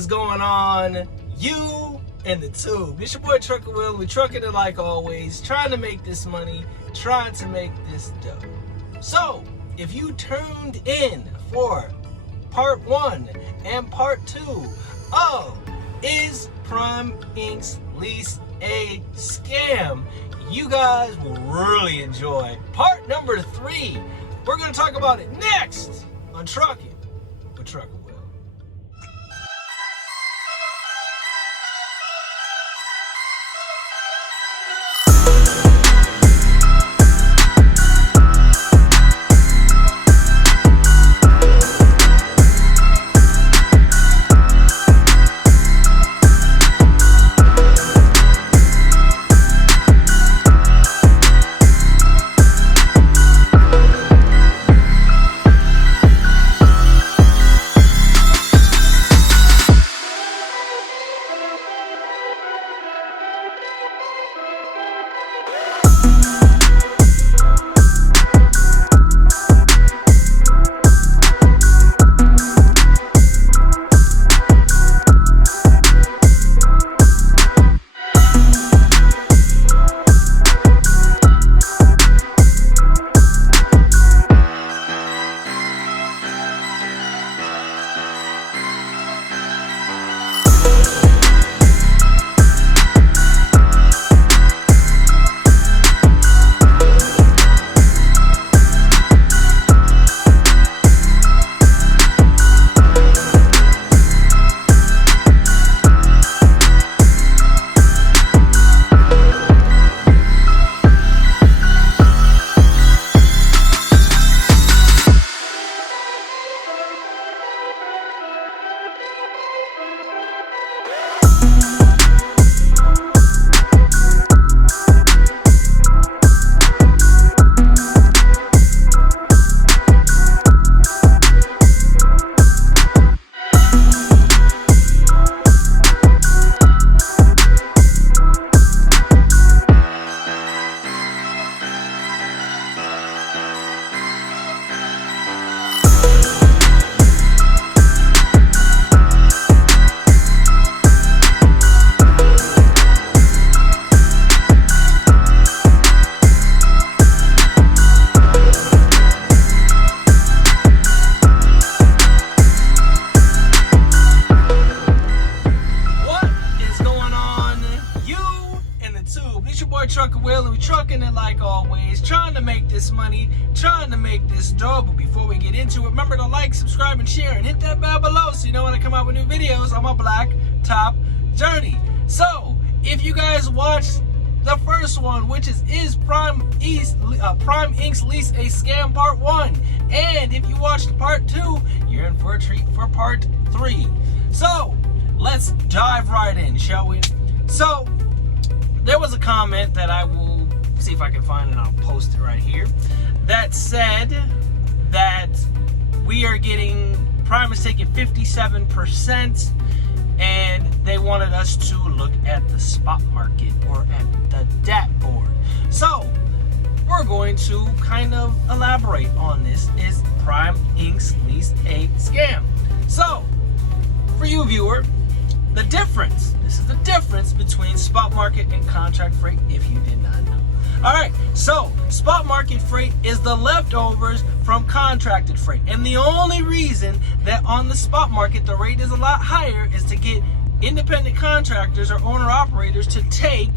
is going on, you and the tube? It's your boy Trucker Will. We're trucking it like always, trying to make this money, trying to make this dough. So, if you tuned in for part 1 and part 2 of Is Prime Inc.'s Lease a Scam, you guys will really enjoy part number 3. We're going to talk about it next on Trucking with Trucker Will. Trucker Will, and we're trucking it like always, trying to make this money, trying to make this dough. But before we get into it, remember to like, subscribe, and share, and hit that bell below so you know when I come out with new videos on my black top journey. So, if you guys watched the first one, which is Prime Inc.'s Lease a Scam Part 1, and if you watched Part 2, you're in for a treat for Part 3. So, let's dive right in, shall we? So, there was a comment that I will see if I can find it, and I'll post it right here, that said that we are getting, Prime is taking 57%, and they wanted us to look at the spot market or at the DAT board. So, we're going to kind of elaborate on this. Is Prime Inc.'s Lease a Scam? So, for you viewer, the difference, this is the difference between spot market and contract freight, if you did not know. Alright, so spot market freight is the leftovers from contracted freight. And the only reason that on the spot market the rate is a lot higher is to get independent contractors or owner-operators to take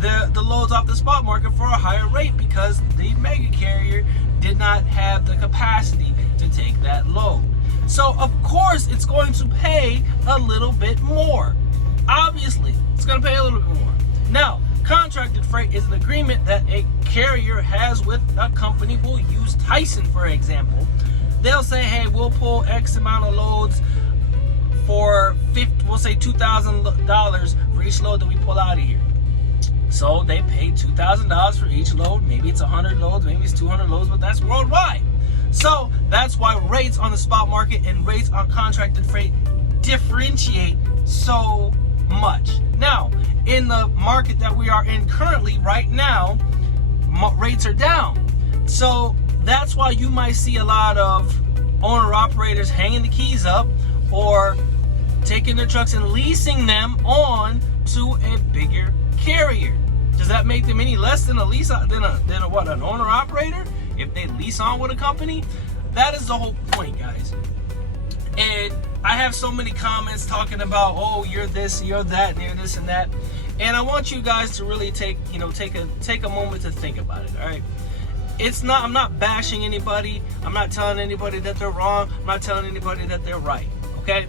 the loads off the spot market for a higher rate, because the mega carrier did not have the capacity to take that load. So, of course, it's going to pay a little bit more. Obviously, it's going to pay a little bit more. Now, contracted freight is an agreement that a carrier has with a company. We'll use Tyson, for example. They'll say, hey, we'll pull X amount of loads for we'll say $2,000 for each load that we pull out of here. So, they pay $2,000 for each load. Maybe it's 100 loads, maybe it's 200 loads, but that's worldwide. So that's why rates on the spot market and rates on contracted freight differentiate so much. Now, in the market that we are in currently right now, rates are down. So that's why you might see a lot of owner operators hanging the keys up, or taking their trucks and leasing them on to a bigger carrier. Does that make them any less than an owner operator if they lease on with a company? That is the whole point, guys. And I have so many comments talking about, oh, you're this, you're that, and you're this and that. And I want you guys to really take a moment to think about it. All right. I'm not bashing anybody. I'm not telling anybody that they're wrong. I'm not telling anybody that they're right. Okay.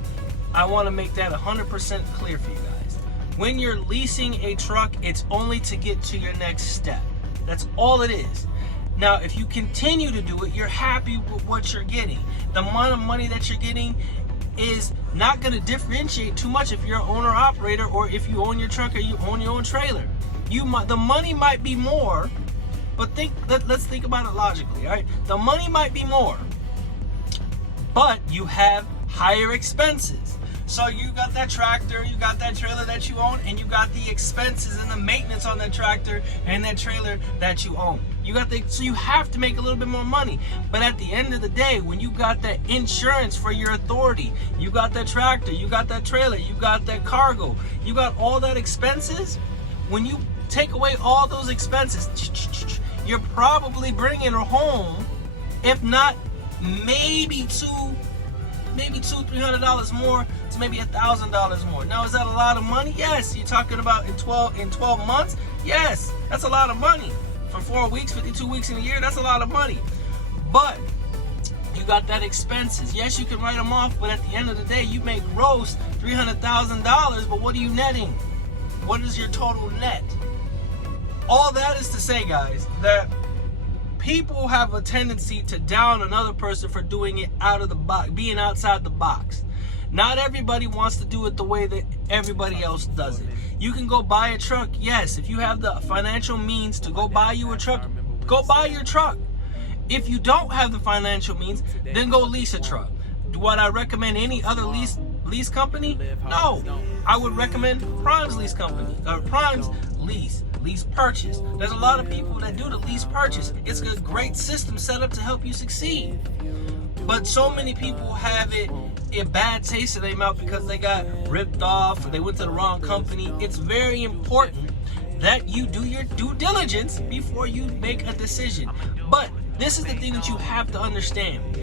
I want to make that 100% clear for you guys. When you're leasing a truck, it's only to get to your next step. That's all it is. Now, if you continue to do it, you're happy with what you're getting. The amount of money that you're getting is not going to differentiate too much if you're an owner operator or if you own your truck or you own your own trailer. The money might be more, but let's think about it logically. All right, the money might be more, but you have higher expenses. So you got that tractor, you got that trailer that you own, and you got the expenses and the maintenance on that tractor and that trailer that you own. So you have to make a little bit more money. But at the end of the day, when you got that insurance for your authority, you got that tractor, you got that trailer, you got that cargo, you got all that expenses, when you take away all those expenses, you're probably bringing home, if not maybe $200-$300 more to maybe $1,000 more. Now, is that a lot of money? Yes. You're talking about in 12 months? Yes, that's a lot of money. For 4 weeks, 52 weeks in a year, that's a lot of money. But you got that expenses. Yes, you can write them off, but at the end of the day, you may gross $300,000, but what are you netting? What is your total net? All that is to say, guys, that people have a tendency to down another person for doing it out of the box, being outside the box. Not everybody wants to do it the way that everybody else does it. You can go buy a truck. Yes, if you have the financial means to go buy you a truck, go buy your truck. If you don't have the financial means, then go lease a truck. Would I recommend any other lease company? No. I would recommend Prime's lease company, or Prime's lease purchase. There's a lot of people that do the lease purchase. It's a great system set up to help you succeed. But so many people have a bad taste in their mouth because they got ripped off or they went to the wrong company. It's very important that you do your due diligence before you make a decision. But this is the thing that you have to understand.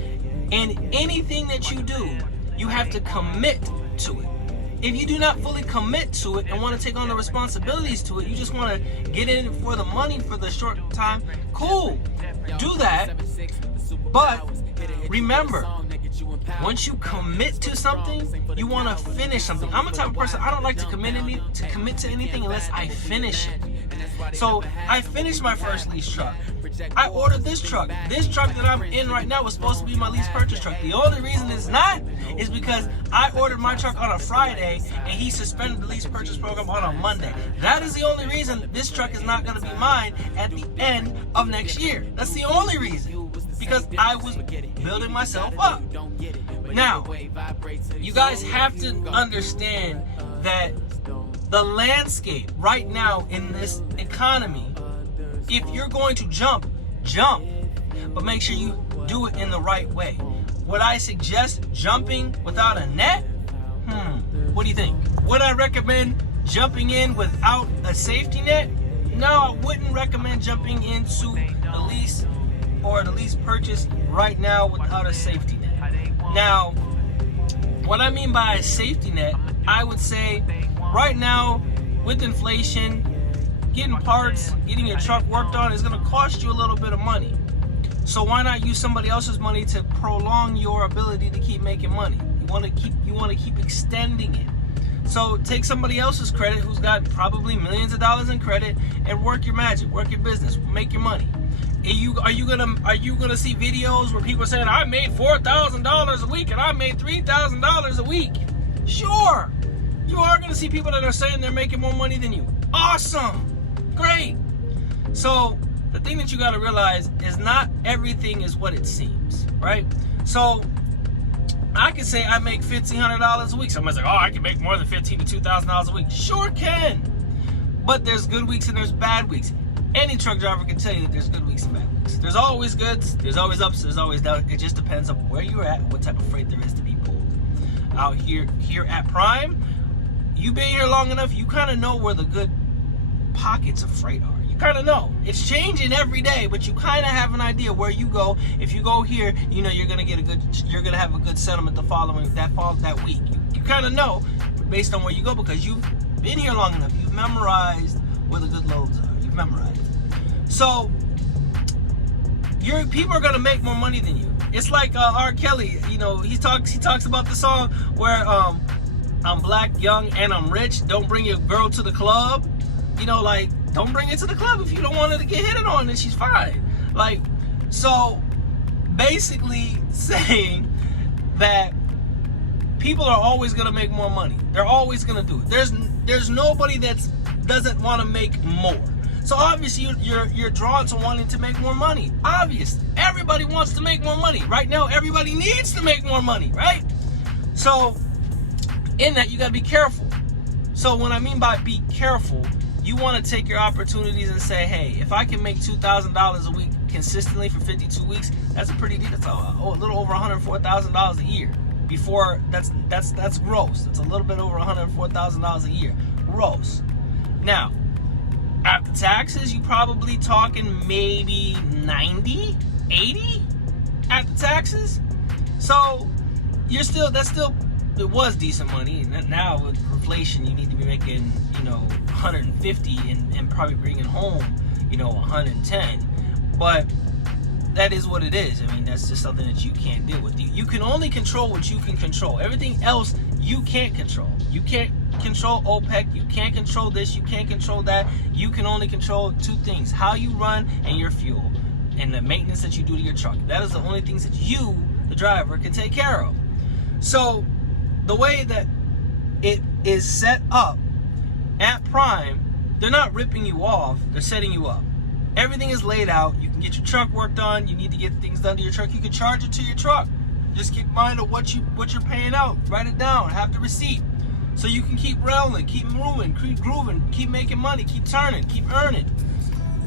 In anything that you do, you have to commit to it. If you do not fully commit to it and want to take on the responsibilities to it, you just want to get in it for the money for the short time, cool, do that. But remember, once you commit to something, you want to finish something. I'm the type of person, I don't like to commit to anything unless I finish it. So I finished my first lease truck. I ordered this truck. This truck that I'm in right now was supposed to be my lease purchase truck. The only reason it's not is because I ordered my truck on a Friday and he suspended the lease purchase program on a Monday. That is the only reason this truck is not going to be mine at the end of next year. That's the only reason. Because I was building myself up. Now, you guys have to understand that the landscape right now in this economy, if you're going to jump, but make sure you do it in the right way. Would I suggest jumping without a net? What do you think? Would I recommend jumping in without a safety net? No, I wouldn't recommend jumping into the lease or the lease purchase right now without a safety net. Now, what I mean by a safety net, I would say right now with inflation, getting parts, getting your truck worked on is going to cost you a little bit of money. So why not use somebody else's money to prolong your ability to keep making money? You want to keep extending it. So take somebody else's credit who's got probably millions of dollars in credit and work your magic, work your business, make your money. Are you gonna see videos where people are saying I made $4,000 a week and I made $3,000 a week? Sure, you are gonna see people that are saying they're making more money than you. Awesome, great. So the thing that you got to realize is not everything is what it seems, right? So I can say I make $1,500 a week. Somebody's like, oh, I can make more than $1,500 to $2,000 a week. Sure can, but there's good weeks and there's bad weeks. Any truck driver can tell you that there's good weeks and bad weeks. There's always goods, there's always ups, there's always downs. It just depends on where you're at and what type of freight there is to be pulled. out here at Prime, you've been here long enough, you kind of know where the good pockets of freight are. You kind of know. It's changing every day, but you kind of have an idea where you go. If you go here, you know you're gonna have a good settlement that week. You kind of know based on where you go because you've been here long enough. You've memorized where the good loads are. You've memorized. So people are gonna make more money than you. It's like R. Kelly. You know, he talks about the song where I'm black, young, and I'm rich. Don't bring your girl to the club. You know, like, don't bring her to the club if you don't want her to get hit on, then she's fine. Like, so basically saying that people are always gonna make more money. They're always gonna do it. There's nobody that doesn't want to make more. So obviously you're drawn to wanting to make more money. Obviously, everybody wants to make more money. Right now, everybody needs to make more money, right? So in that, you gotta be careful. So what I mean by be careful, you want to take your opportunities and say, hey, if I can make $2,000 a week consistently for 52 weeks, that's a little over $104,000 a year. Before that's gross. That's a little bit over $104,000 a year, gross. Now, after taxes, you probably talking maybe 90, 80 after taxes. So it was decent money. And now with inflation, you need to be making, 150 and probably bringing home, 110. But that is what it is. I mean, that's just something that you can't deal with. You can only control what you can control. Everything else you can't control. You can't control OPEC. You can't control this. You can't control that. You can only control two things: how you run and your fuel, and the maintenance that you do to your truck. That is the only things that you, the driver, can take care of. So the way that it is set up at Prime, they're not ripping you off, they're setting you up. Everything is laid out. You can get your truck work done. You need to get things done to your truck, you can charge it to your truck. Just keep in mind of what you're paying out. Write it down, have the receipt. So you can keep rolling, keep moving, keep grooving, keep making money, keep turning, keep earning.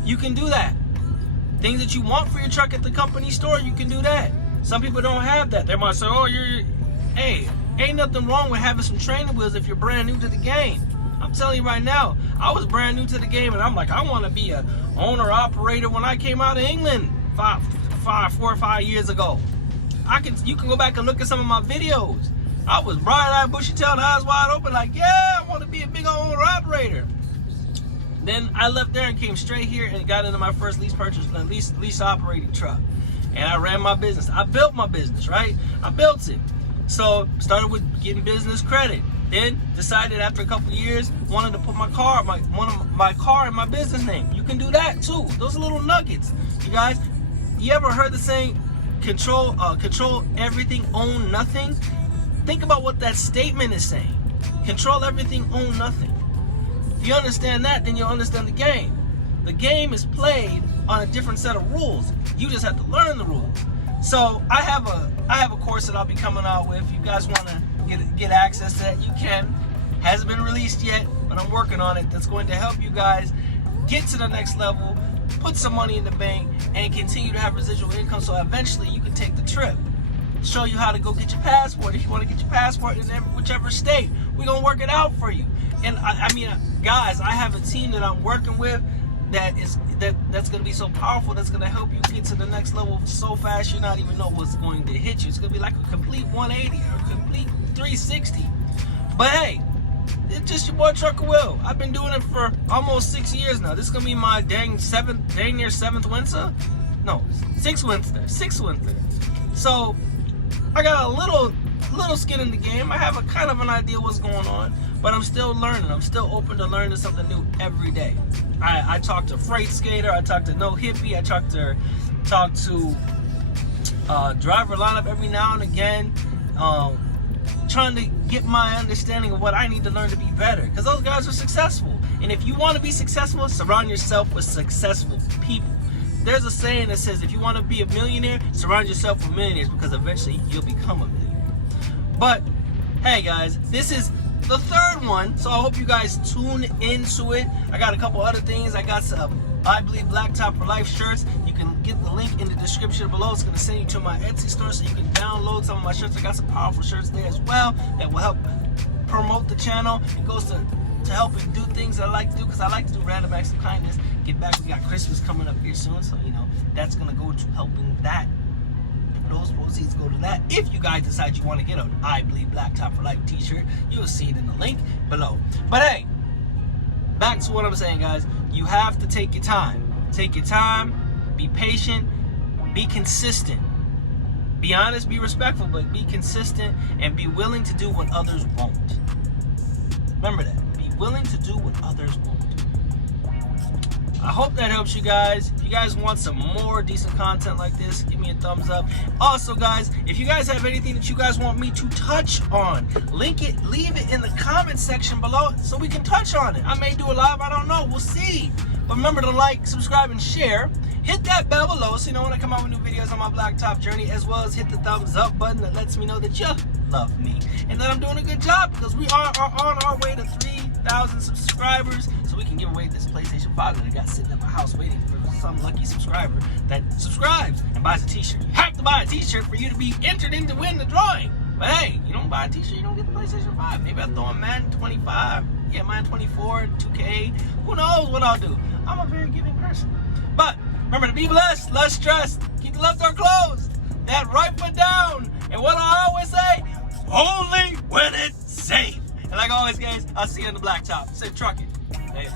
You can do that. Things that you want for your truck at the company store, you can do that. Some people don't have that. They might say, oh, hey, ain't nothing wrong with having some training wheels if you're brand new to the game. I'm telling you right now, I was brand new to the game, and I'm like, I want to be a owner operator when I came out of England 4 or 5 years ago. You can go back and look at some of my videos. I was bright-eyed, bushy-tailed, eyes wide open, like, yeah, I want to be a big old owner operator. Then I left there and came straight here and got into my first lease operating truck. And I ran my business. I built my business, right? I built it. So started with getting business credit. Then decided after a couple of years, wanted to put my car in my business name. You can do that too. Those are little nuggets. You guys, you ever heard the saying, control everything, own nothing? Think about what that statement is saying. Control everything, own nothing. If you understand that, then you'll understand the game. The game is played on a different set of rules. You just have to learn the rules. So I have a course that I'll be coming out with. If you guys want to get access to that, you can. Hasn't been released yet, but I'm working on it. That's going to help you guys get to the next level, put some money in the bank, and continue to have residual income so eventually you can take the trip. Show you how to go get your passport. If you want to get your passport in whichever state, we're going to work it out for you. And I mean, guys, I have a team that I'm working with that's going to be so powerful, that's going to help you get to the next level so fast you not even know what's going to hit you. It's going to be like a complete 180 or a complete 360. But hey, it's just your boy Trucker Will. I've been doing it for almost 6 years now. This is going to be my dang near seventh winter. No, sixth winter. So I got a little skin in the game. I have a kind of an idea what's going on, but I'm still learning. I'm still open to learning something new every day. I talk to Freight Skater, I talk to No Hippie, I talk to driver lineup every now and again, trying to get my understanding of what I need to learn to be better, because those guys are successful. And if you want to be successful, surround yourself with successful people. There's a saying that says, if you want to be a millionaire, surround yourself with millionaires, because eventually you'll become a millionaire. But hey guys, this is the third one, so I hope you guys tune into it. I got a couple other things. I got some I Believe Blacktop for Life shirts. You can get the link in the description. description below. It's going to send you to my Etsy store so you can download some of my shirts. I got some powerful shirts there as well that will help promote the channel. It goes to helping do things that I like to do, because I like to do random acts of kindness. Get back, we got Christmas coming up here soon, so you know that's going to go to helping that. Those proceeds go to that. If you guys decide you want to get an I Bleed Black Top for Life t-shirt, you'll see it in the link below. But hey, back to what I'm saying, guys. You have to take your time. Take your time, be patient, be consistent. Be honest, be respectful, but be consistent and be willing to do what others won't. Remember that. Be willing to do what others won't. I hope that helps you guys. If you guys want some more decent content like this, give me a thumbs up. Also, guys, if you guys have anything that you guys want me to touch on, leave it in the comment section below so we can touch on it. I may do a live, I don't know, we'll see. But remember to like, subscribe, and share. Hit that bell below so you know when I come out with new videos on my blacktop journey, as well as hit the thumbs up button that lets me know that you love me and that I'm doing a good job, because we are on our way to 3,000 subscribers, so we can give away this PlayStation 5 that I got sitting at my house waiting for some lucky subscriber that subscribes and buys a t-shirt. You have to buy a t-shirt for you to be entered in to win the drawing. But hey, you don't buy a t-shirt, you don't get the PlayStation 5. Maybe I'll throw in Madden 25, yeah, Madden 24, 2K, who knows what I'll do. I'm a very giving person. But remember to be blessed, less stressed, keep the left door closed, that right foot down, and what I always say, only when it's safe. And like always, guys, I'll see you on the blacktop. Safe trucking. Later.